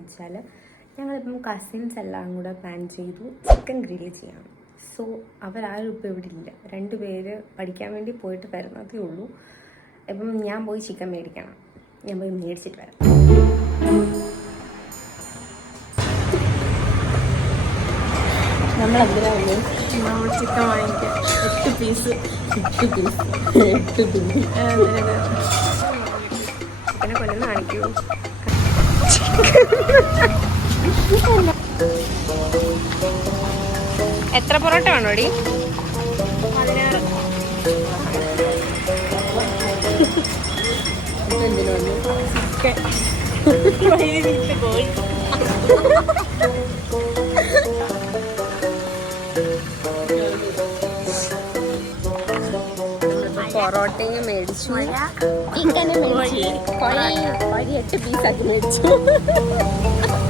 വെച്ചാൽ ഞങ്ങളിപ്പം കസിൻസ് എല്ലാം കൂടെ പ്ലാൻ ചെയ്തു ചിക്കൻ ഗ്രില്ല് ചെയ്യാം. സോ അവരാരും ഇപ്പോൾ ഇവിടെ ഇല്ല. 2 പേര് പഠിക്കാൻ വേണ്ടി പോയിട്ട് വരുന്നതേ ഉള്ളൂ. ഇപ്പം ഞാൻ പോയി ചിക്കൻ മേടിക്കണം. ഞാൻ പോയി മേടിച്ചിട്ട് വരാം. നമ്മളെന്തിനാണ് ചിക്കൻ വാങ്ങിക്കാം. 8 പീസ് ചിക്കനെ കൊല്ലം കാണിക്കൂ. എത്ര പൊറോട്ട വേണോടി? 16. പൊറോട്ടയും മേടിച്ചു, ചിക്കനെ മേടിച്ചു, കോഴി 8 പീസാക്കി മേടിച്ചു.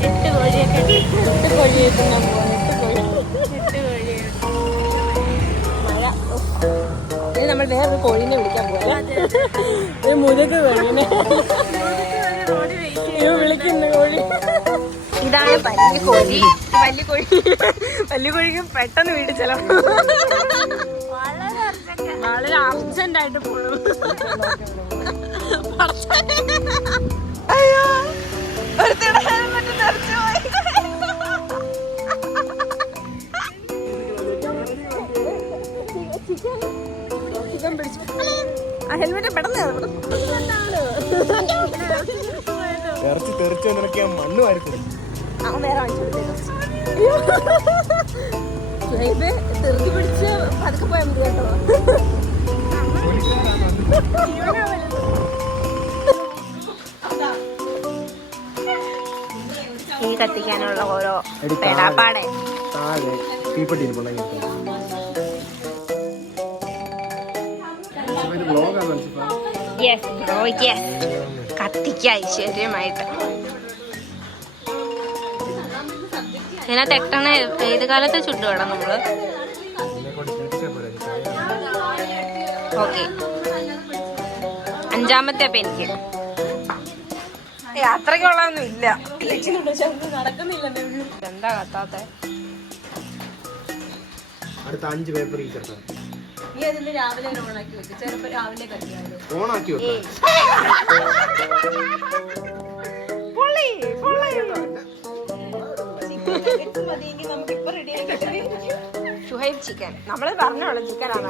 8 കോഴിയൊക്കെ 8 കോഴിയൊക്കെ ഞാൻ പോകുന്നു. 8 കോഴി. മഴ. ഇത് നമ്മൾ വേറൊരു കോഴീനെ വിളിക്കാൻ പോകാം. മുരുക കോഴീനെ വിളിക്കുന്ന കോഴി. ഇതാണ് വലിയ കോഴി. വലിയ കോഴിക്ക് പെട്ടെന്ന് വീട്ടിൽ ചെലവ്. വളരെ അർജന്റായിട്ട് പോകും. അയ്യോ, ഒരുത്തിടെ ഹെൽമെറ്റ് നിറച്ചു പോയി. ചിക്കൻ പിടിച്ചു. ആ ഹെൽമെറ്റ് പെട്ടെന്ന് ഇറച്ചി തെറിച്ചു നിനക്ക് മണ്ണ് വാരിക്കും. വേറെ വാങ്ങിച്ചു തെറുതി പിടിച്ച് പതുക്കെ പോയാൽ മതി കേട്ടോ. ഈ കത്തിക്കാനുള്ള ഓരോ പെടാപ്പാടെ കത്തിക്ക ഐശ്വര്യമായിട്ട്. ഇതിനകത്ത് എട്ടണ ഏത് കാലത്തെ ചുട്ടു വേണം നമ്മള്. ഓക്കെ, 5ാമത്തെ അപ്പൊ എനിക്ക് അത്രയ്ക്കുള്ളതൊന്നും ഇല്ല. നടക്കുന്നില്ല. എന്താ കത്താത്ത? അടുത്ത 5 പേപ്പർ നീ അതിന് രാവിലെ ഓണാക്കി വെക്കും. ചിലപ്പോ രാവിലെ കത്തിയാലോ ഓണാക്കി വെക്കാം. ഷുഹൈബ് ചിക്കൻ നമ്മള് പറഞ്ഞോളൂ ചിക്കനാണ്.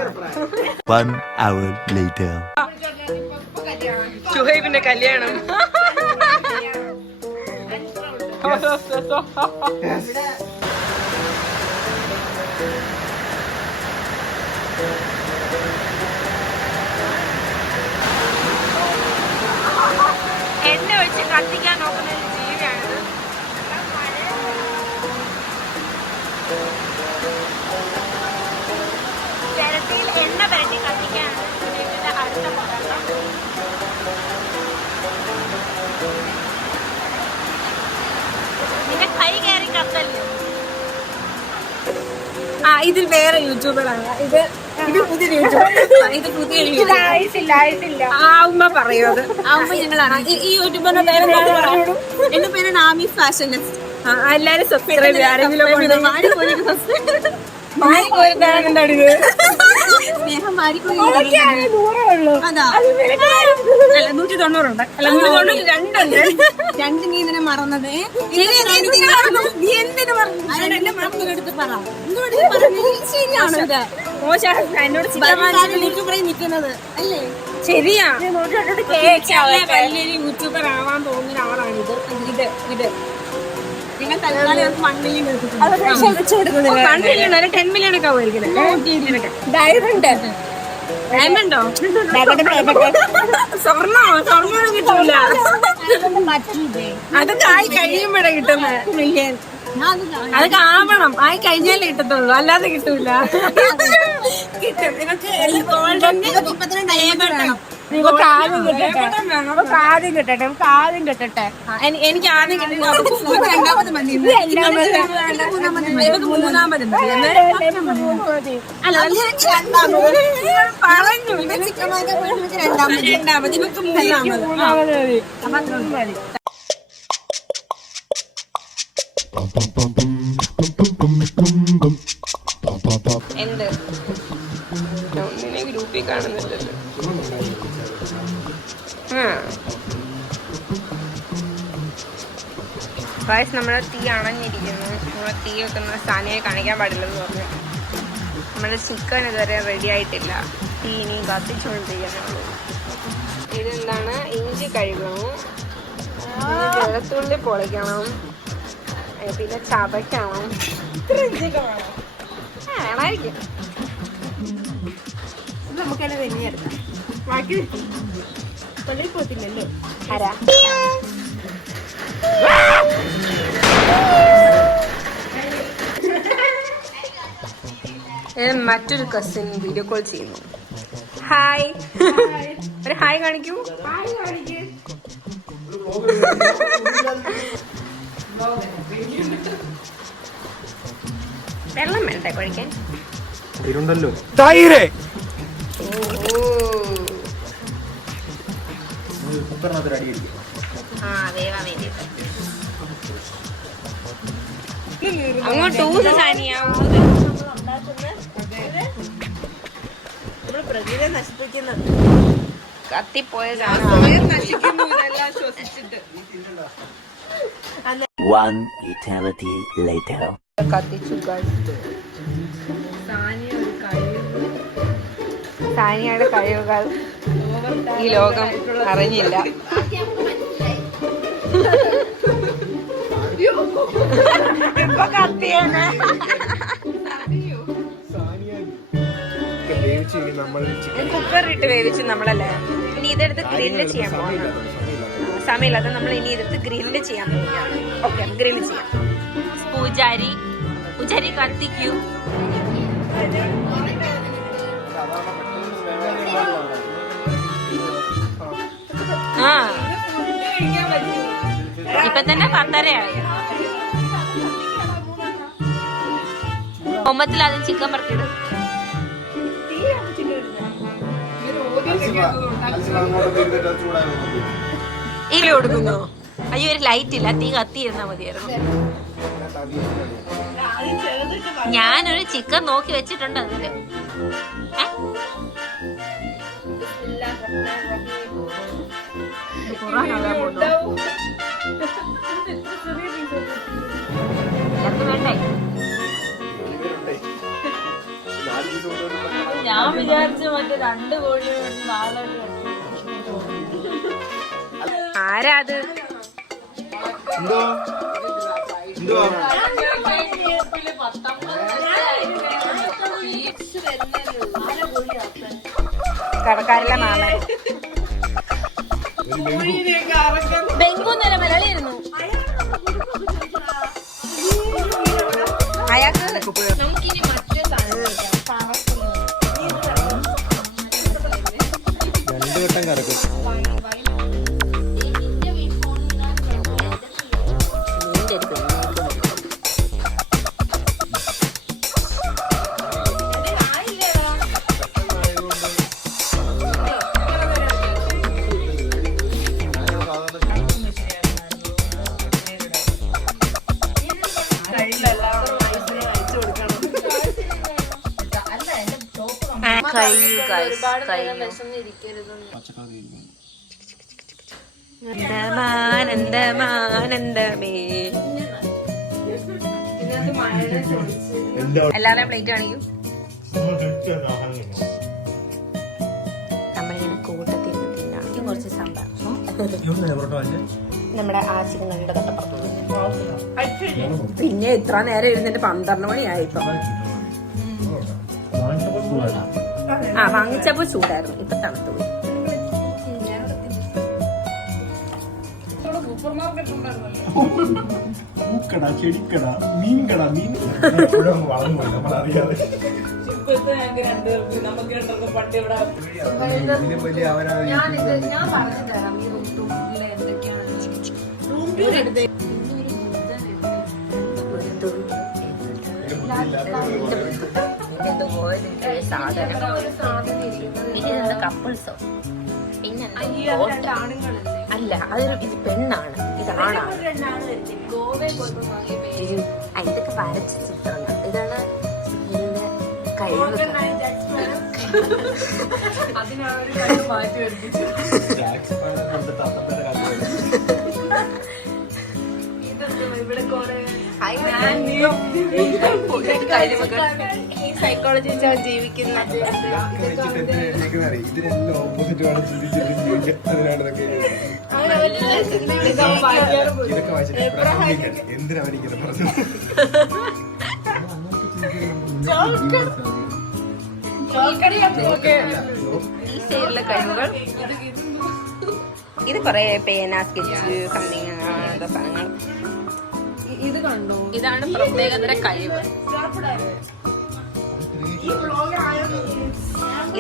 ഷുഹൈബിന്റെ കല്യാണം. എണ്ണ ഒഴിച്ച് കത്തിക്കാൻ നോക്കുന്ന ഒരു ജീവിയാണിത്. ചിരട്ടയിൽ എണ്ണ പുരട്ടി കത്തിക്കാനാണ് ഇതിന്റെ അടുത്ത പദാർത്ഥം. പിന്നെ കൈ കയറി കത്തല്ലേ. ഇതിൽ വേറെ യൂട്യൂബറാണ്. ഇത് പുതിയ യൂട്യൂബർ. ഇത് പുതിയ ആയിട്ടില്ല. ആവുമ്പ പറയൂ. അത് ആവുമ്പ ഞങ്ങളാണ്. ഈ യൂട്യൂബറിന്റെ പേര് എന്റെ പേര് നാമി ഫാഷനിസ്റ്റ്. എല്ലാരും സബ്സ്ക്രൈബ് ചെയ്യാം. ആരെങ്കിലും സ്നേഹം അതാ 190 ഉണ്ട്. അല്ല 192 2 നീ ഇതിനെ മറന്നത്. നീ എന്തിനു മറന്നു എടുത്ത് പറ. ശരിയാണോ ഇത്? എന്നോട് യൂട്യൂബറായി നിൽക്കുന്നത് അല്ലേ? ശരിയാ. വലിയൊരു യൂട്യൂബർ ആവാൻ പോകുന്ന ആളാണിത്. ഇത് നിങ്ങൾ തൽക്കാലം 1 മില്യൺ 10 മില്യൺ ഒക്കെ ആവുമായിരിക്കും. ഡയമണ്ടോ? സ്വർണ്ണം കിട്ടൂല. അതൊക്കെ ആയി കഴിയുമ്പോഴേ കിട്ടുന്നത് മില്യൺ. അതൊക്കെ ആവണം. ആയി കഴിഞ്ഞാലേ കിട്ടത്തുള്ളൂ, അല്ലാതെ കിട്ടൂല. കിട്ടും. നമുക്ക് ആദ്യം കിട്ടട്ടെ. എനിക്ക് ആദ്യം രണ്ടാമത് മതി. മൂന്നാമത് രണ്ടാമത് ഇവർക്ക് മൂന്നാമത്. എന്ത് ഒന്നിനെ ഗ്രൂപ്പിൽ കാണുന്നില്ലല്ലോ. ഗായ്സ്, നമ്മളെ തീ അണഞ്ഞിരിക്കുന്നു. നമ്മളെ തീ വെക്കുന്ന സാനിയെ കാണിക്കാൻ പാടില്ലെന്ന് പറഞ്ഞു. നമ്മുടെ ചിക്കൻ ഇതുവരെ റെഡി ആയിട്ടില്ല. തീ ഇനി കത്തിച്ചുകൊണ്ടിരിക്കുന്നുള്ളൂ. ഇതെന്താണ്? ഇഞ്ചി കഴുകണം, വെളുത്തുള്ളി പൊളിക്കണം, പിന്നെ ചതയ്ക്കണം. ഇത്ര ഇഞ്ചിയൊക്കെ വേണം? വേണമായിരിക്കും. നമുക്ക് തന്നെ വെഞ്ഞെടുക്കാം. ബാക്കി പള്ളിയിൽ പോത്തില്ലല്ലോ. ആരാ? മറ്റൊരു കസിൻ വീഡിയോ കോൾ ചെയ്യുന്നു. ഹായ്, ഒരു ഹായ് കാണിക്കൂ. വെള്ളം വേണ്ടേ കഴിക്കാൻ? തൈര് അങ്ങോട്ട് ഊത് സാനിയ. പ്രകൃതിയെ നശിപ്പിക്കുന്നു. കത്തിപ്പോയ കത്തിച്ചു. സാനിയുടെ കഴിവുകൾ ഈ ലോകം അറിഞ്ഞില്ല. ഇപ്പൊ കത്തിയാണ്. കുക്കറിട്ട് വേവിച്ചു നമ്മളല്ലേ. ഇനി ഇതെടുത്ത് ഗ്രില്ല് ചെയ്യാൻ പോകാം. സമയമില്ലാതെ നമ്മൾ ഇനി എടുത്ത് ഗ്രില്ല് ചെയ്യാൻ പോവുകയാണ്. ഓക്കെ, ഗ്രില്ല് ചെയ്യാം. പൂജാരി കത്തിക്കൂ. ആ, ഇപ്പൊ തന്നെ 10:30 ഒമ്പത്തിൽ ആദ്യം ചിക്കൻ പറക്കിടും. ഇല്ല കൊടുക്കുന്നോ? അയ്യോ, ഒരു ലൈറ്റ് ഇല്ല. തീ കത്തിയിരുന്നാ മതിയായിരുന്നു. ഞാനൊരു ചിക്കൻ നോക്കി വെച്ചിട്ടുണ്ട് അതില്. വേണ്ടേ? ഞാൻ വിചാരിച്ചു മറ്റേ 2 കോഴി 4 ആരാ അത്? കടക്കാരിലെ മാമൻ ബെങ്കു നില മലയാളിയായിരുന്നു. അയാൾക്ക് നമുക്കിനി മറ്റേ വട്ടം കറക്കും. എല്ലാവരും പ്ലേറ്റ് കാണിക്കും. നമ്മളിങ്ങനെ കൂട്ടത്തിൽ തിന്നാണെങ്കിൽ കുറച്ച് സാമ്പാർ നമ്മുടെ ആ ചിക്കനുകളുടെ തൊട്ടപ്പുറത്ത്. പിന്നെ ഇത്ര നേരം ഇരുന്നിട്ട് 12 മണിയായി. ഇപ്പൊ വാങ്ങിച്ചപ്പോ ചൂടായിരുന്നു, ഇപ്പൊ തണുത്തു പോയി. ചെടിക്കട, മീൻകട, മീൻ വളർന്നു നമ്മളറിയാതെ. കപ്പിൾസോ പിന്നെ അല്ല ഇത് പെണ്ണാണ്, ഇത് ആണാണ്. ഇതൊക്കെ വരച്ച ചിത്രങ്ങൾ. ഇതാണ് ഇതിന്റെ കഴിവ്. ഈ സൈക്കോളജി വെച്ചാൽ ജീവിക്കുന്നത്. ഇതിനെല്ലാം ഓപ്പോസിറ്റ് ആണ് ജീവിക്കാൻ. അതിനാണ് ഇതൊക്കെ വായിച്ചിട്ട് എന്തിനാ അവനിങ്ങനെ പറഞ്ഞത്? ഈ സൈഡിലെ കഴിവുകൾ. ഇത് കൊറേ പേന, സ്കെച്ച്, സംതിങ് സാധനങ്ങൾ. ഇത് കണ്ടോ? ഇതാണ് പ്രത്യേകതര കഴിവ്.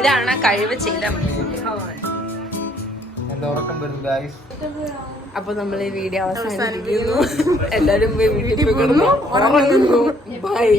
ഇതാണ് കഴിവ് ചെയ്ത അപ്പൊ നമ്മൾ ഈ വീഡിയോ അവസാനിപ്പിക്കുന്നു. എല്ലാരും പോയി വീട്ടിൽ ഉറങ്ങുന്നു. ബൈ.